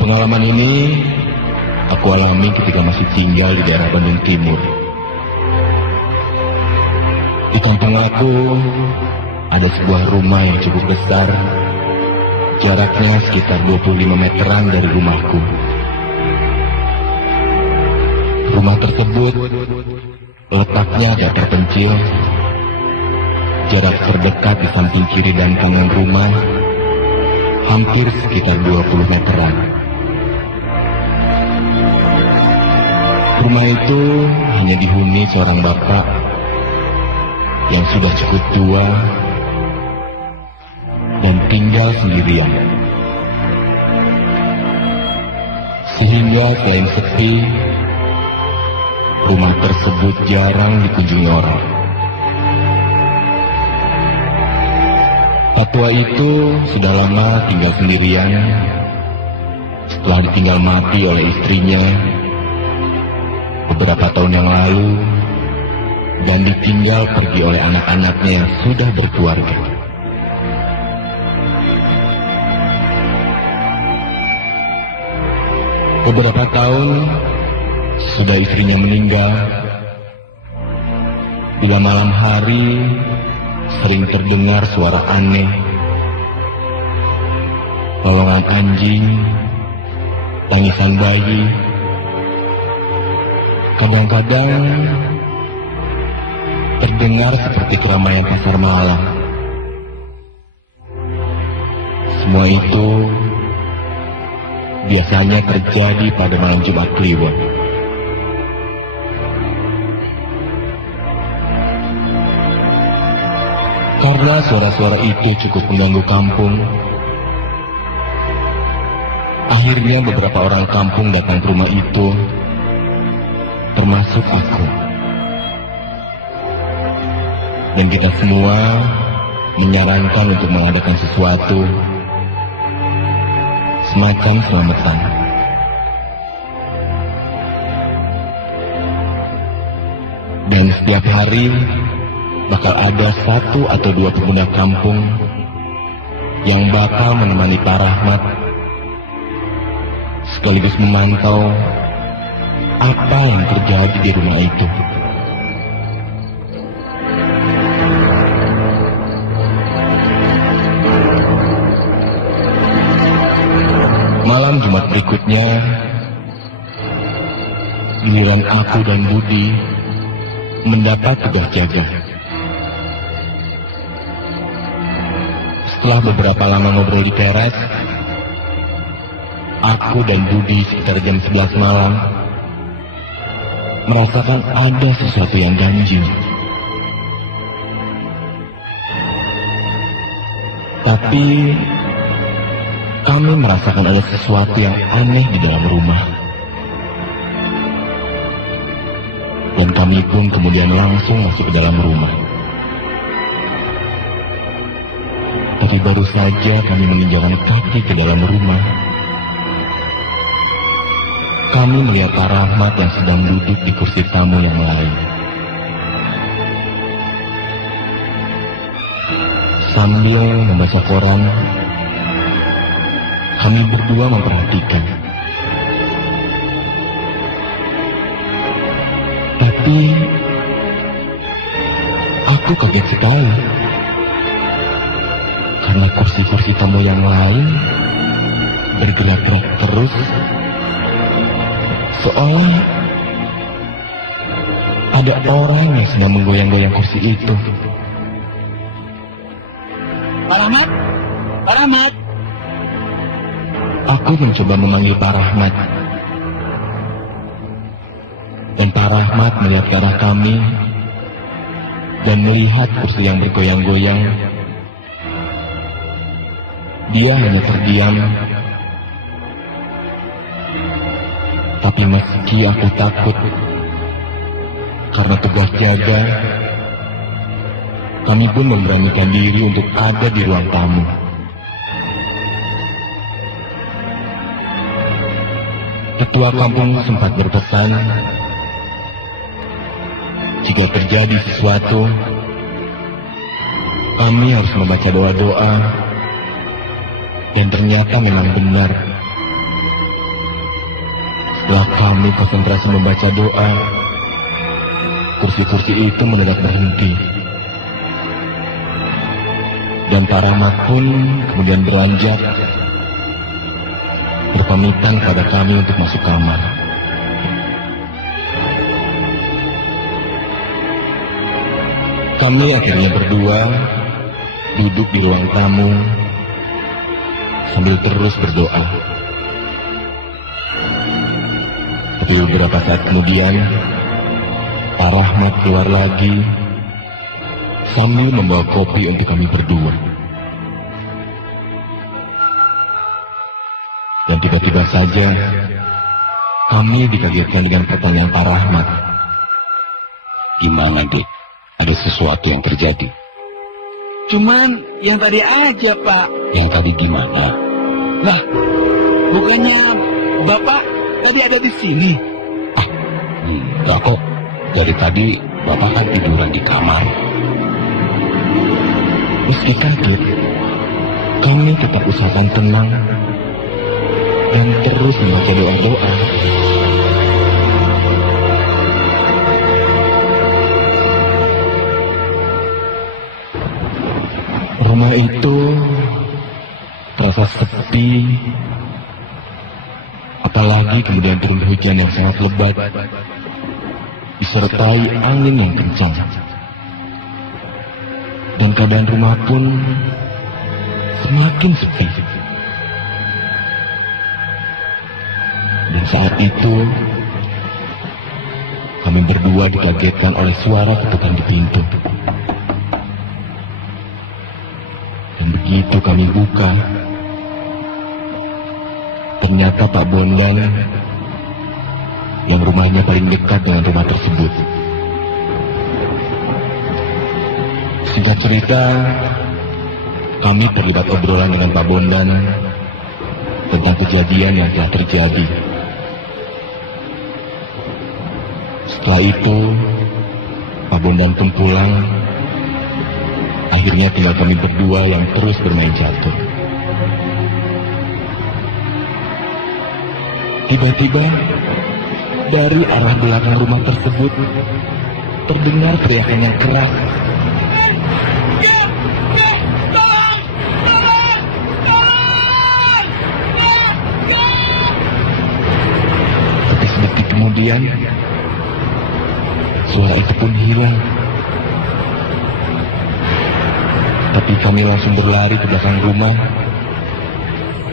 Pengalaman ini aku alami ketika masih tinggal di daerah Bandung Timur. Di kampung aku ada sebuah rumah yang cukup besar, jaraknya sekitar 25 meteran dari rumahku. Rumah tersebut letaknya agak terpencil, jarak terdekat di samping kiri dan kanan rumah hampir sekitar 20 meteran. Rumah itu hanya dihuni seorang bapak yang sudah cukup tua dan tinggal sendirian. Sehingga selain sepi, rumah tersebut jarang dikunjungi orang. Pak tua itu sudah lama tinggal sendirian setelah ditinggal mati oleh istrinya beberapa tahun yang lalu dan ditinggal pergi oleh anak-anaknya yang sudah berkeluarga. Beberapa tahun sudah istrinya meninggal. Bila malam hari sering terdengar suara aneh, lolongan anjing, tangisan bayi. Kadang-kadang terdengar seperti keramaian pasar malam. Semua itu biasanya terjadi pada malam Jumat Kliwon. Karena suara-suara itu cukup mengganggu kampung, akhirnya beberapa orang kampung datang ke rumah itu, termasuk aku. Dan kita semua menyarankan untuk mengadakan sesuatu semacam selamatan. Dan setiap hari bakal ada 1 atau 2 pemuda kampung yang bakal menemani Pak Rahmat sekaligus memantau apa yang terjadi di rumah itu. Malam Jumat berikutnya, giliran aku dan Budi mendapat tugas jaga. Setelah beberapa lama ngobrol di teras, aku dan Budi sekitar jam 11 malam merasakan ada sesuatu yang ganjil. Tapi kami merasakan ada sesuatu yang aneh di dalam rumah. Dan kami pun kemudian langsung masuk ke dalam rumah. Tapi baru saja kami menginjakkan kaki ke dalam rumah, kami melihat Pak Rahmat yang sedang duduk di kursi tamu yang lain. Sambil membaca koran, kami berdua memperhatikan. Tapi aku kaget sekali karena kursi-kursi tamu yang lain bergerak-gerak terus, seolah ada orang yang sedang menggoyang-goyang kursi itu. Pak Rahmat, Pak Rahmat. Aku mencoba memanggil Pak Rahmat, dan Pak Rahmat melihat ke arah kami dan melihat kursi yang bergoyang-goyang. Dia hanya terdiam. Tapi meski aku takut karena tugas jaga, kami pun memberanikan diri untuk ada di ruang tamu. Ketua kampung sempat berpesan, jika terjadi sesuatu, kami harus membaca doa-doa. Dan ternyata memang benar. Setelah kami konsentrasi membaca doa, kursi-kursi itu mendadak berhenti. Dan Pak Rahmat pun kemudian beranjak, berpamitan pada kami untuk masuk kamar. Kami akhirnya berdua duduk di ruang tamu sambil terus berdoa. Tapi beberapa saat kemudian, Pak Rahmat keluar lagi sambil membawa kopi untuk kami berdua. Dan tiba-tiba saja kami dikagetkan dengan pertanyaan Pak Rahmat. Gimana, Dik? Ada sesuatu yang terjadi? Cuman yang tadi aja, Pak. Yang tadi gimana? Lah, bukannya Bapak tadi ada di sini? Enggak kok. Dari tadi Bapak kan tiduran di kamar. Meski kaget, kami tetap usahakan tenang dan terus membaca doa-doa. Rumah itu terasa sepi, apalagi kemudian turun hujan yang sangat lebat, disertai angin yang kencang. Dan keadaan rumah pun semakin sepi. Dan saat itu, kami berdua dikagetkan oleh suara ketukan di pintu. Dan begitu kami buka, ternyata Pak Bondan yang rumahnya paling dekat dengan rumah tersebut. Singkat cerita, kami terlibat obrolan dengan Pak Bondan tentang kejadian yang telah terjadi. Setelah itu, Pak Bondan pun pulang. Akhirnya tinggal kami berdua yang terus bermain catur. Tiba-tiba, dari arah belakang rumah tersebut, terdengar teriakan yang keras. Tapi sedetik kemudian, suara itu pun hilang. Tapi kami langsung berlari ke belakang rumah,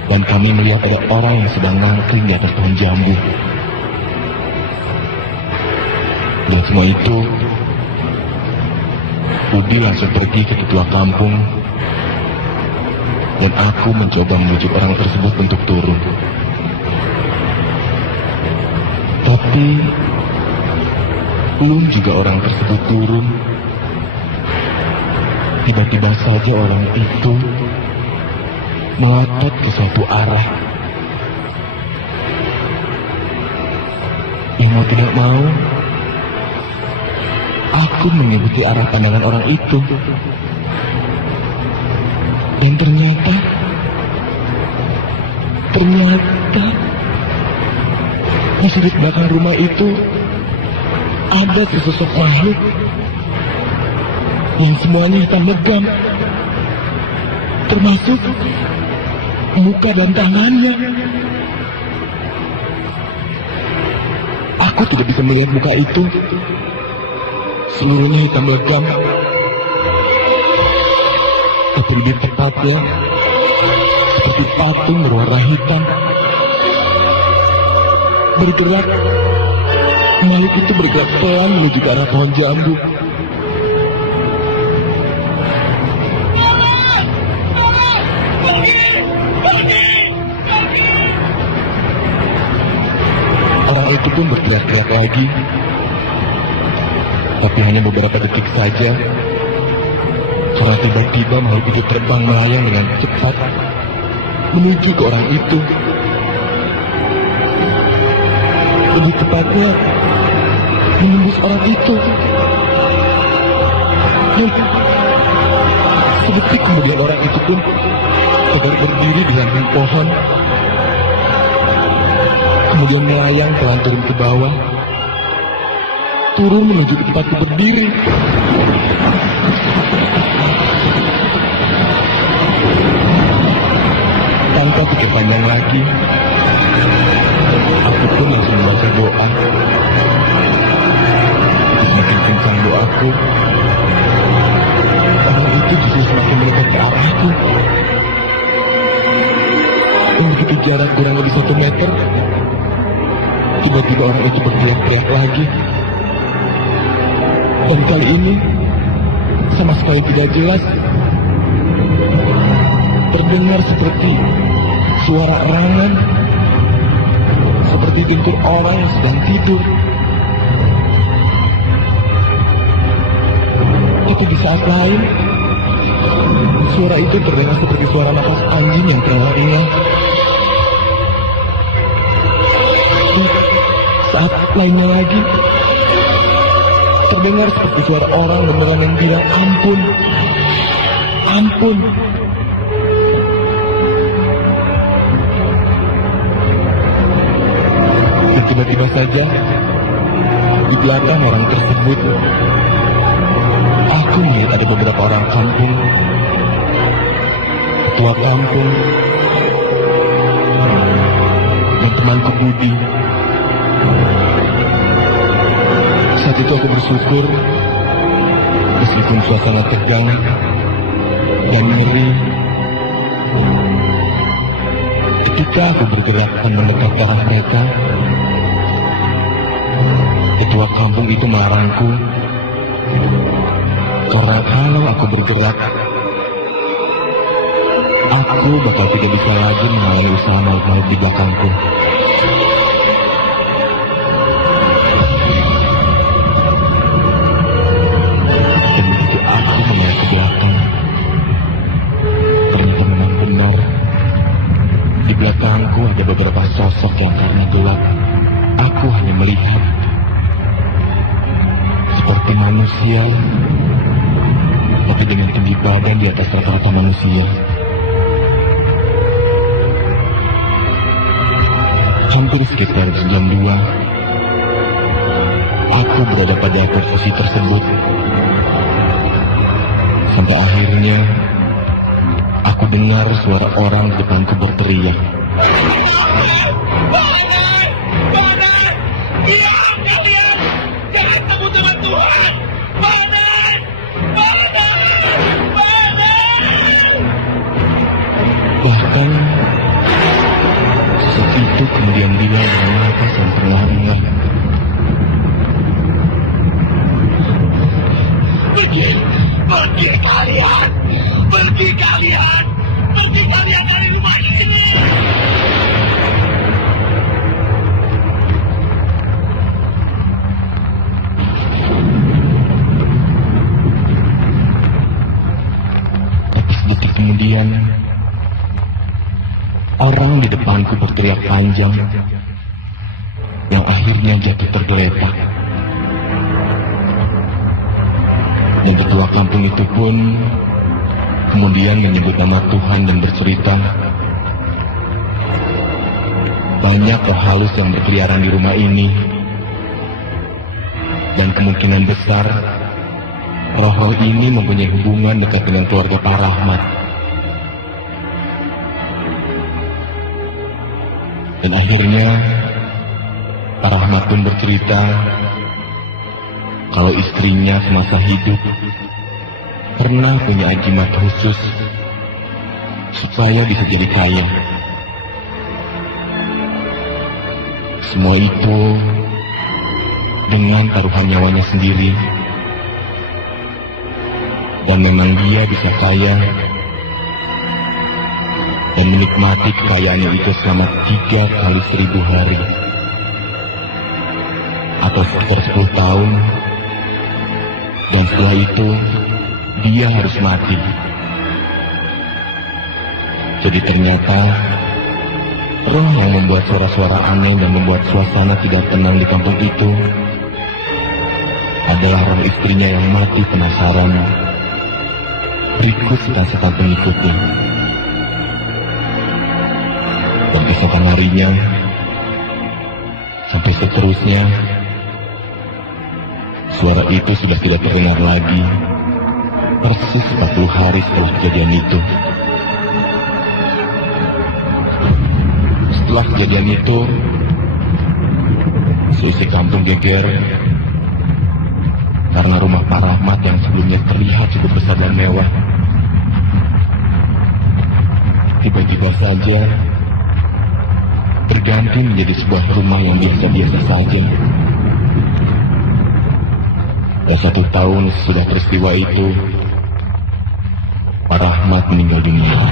dan kami melihat ada orang yang sedang nangkring di atas pohon jambu. Dan semua itu, Budi langsung pergi ke ketua kampung, dan aku mencoba membujuk orang tersebut untuk turun. Tapi, belum juga orang tersebut turun, tiba-tiba saja orang itu melotot ke suatu arah. Yang mau tidak mau, aku mengikuti arah pandangan orang itu. Dan ternyata di sudut belakang rumah itu ada sesosok makhluk yang semuanya hitam legam, termasuk muka dan tangannya. Aku tidak bisa melihat muka itu, seluruhnya hitam legam. Tapi lebih tepatnya, seperti patung berwarna hitam. Bergerak, makhluk itu bergerak pelan menuju ke arah pohon jambu. Orang itu pun berteriak-teriak lagi, tapi hanya beberapa detik saja, karena tiba-tiba makhluk itu terbang melayang dengan cepat menuju ke orang itu. Lebih tepatnya, menembus orang itu. Dan sedetik kemudian orang itu pun tegar berdiri di samping pohon. kemudian melayang pelan turun ke bawah, turun menuju ke tempatku berdiri. Tanpa pikir panjang lagi, aku pun langsung membaca doa. Semakin kencang doaku, orang itu justru semakin mendekat ke arahku. Dan begitu jarak kurang lebih 1 meter, tiba-tiba orang itu berteriak-teriak lagi. Dan kali ini, sama sekali tidak jelas, terdengar seperti suara erangan, seperti gentur orang yang sedang tidur. Tapi di saat lain, suara itu terdengar seperti suara napas anjing yang terengah-engah. Saat lainnya lagi, terdengar seperti suara orang beneran yang bilang ampun, ampun. Dan tiba-tiba saja, di belakang orang tersebut, aku melihat ada beberapa orang kampung, ketua kampung, dan temanku Budi. Saat itu aku bersyukur, meskipun suasana tegang dan ngeri, ketika aku bergerak dan mendekat ke arah mereka, ketua kampung itu melarangku, karena kalau aku bergerak, aku bakal tidak bisa lagi menghalangi usaha naik-naik di belakangku. Dan begitu aku melihat ke belakang, ternyata memang benar, di belakangku ada beberapa sosok yang karena gelap, aku hanya melihat seperti manusia, tapi dengan tinggi badan di atas rata-rata manusia. Hampir sekitar jam 2, aku berada pada posisi tersebut. Sampai akhirnya, aku dengar suara orang di depanku berteriak. Badai! Badai! Diam kalian! Jangan takut sama Tuhan! Badai! Badai! Badai! Bahkan, sosok itu kemudian bilang dengan nafas yang terengah-engah, Pergi! Pergi kalian! Pergi kalian! Pergi kalian dari rumah ini! tapi sedetik kemudian, orang di depanku berteriak panjang, yang akhirnya jatuh tergeletak. Dan ketua kampung itu pun kemudian menyebut nama Tuhan dan bercerita, banyak roh halus yang berkeliaran di rumah ini, dan kemungkinan besar roh-roh ini mempunyai hubungan dekat dengan keluarga Pak Rahmat. Dan akhirnya Pak Rahmat pun bercerita kalau istrinya semasa hidup pernah punya ajimat khusus supaya bisa jadi kaya. Semua itu dengan taruhan nyawanya sendiri. Dan memang dia bisa kaya dan menikmati kekayaannya itu selama 3 kali 1000 hari atau sekitar 10 tahun. Dan setelah itu dia harus mati. Jadi ternyata roh yang membuat suara-suara aneh dan membuat suasana tidak tenang di kampung itu adalah roh istrinya yang mati penasaran berikut setan-setan pengikutnya. Dan keesokan harinya sampai seterusnya. Suara itu sudah tidak terdengar lagi, persis 40 hari setelah kejadian itu. Setelah kejadian itu, seisi kampung geger karena rumah Pak Rahmat yang sebelumnya terlihat cukup besar dan mewah, tiba-tiba saja berganti menjadi sebuah rumah yang biasa-biasa saja. Dan 1 tahun sesudah peristiwa itu, Pak Rahmat meninggal dunia.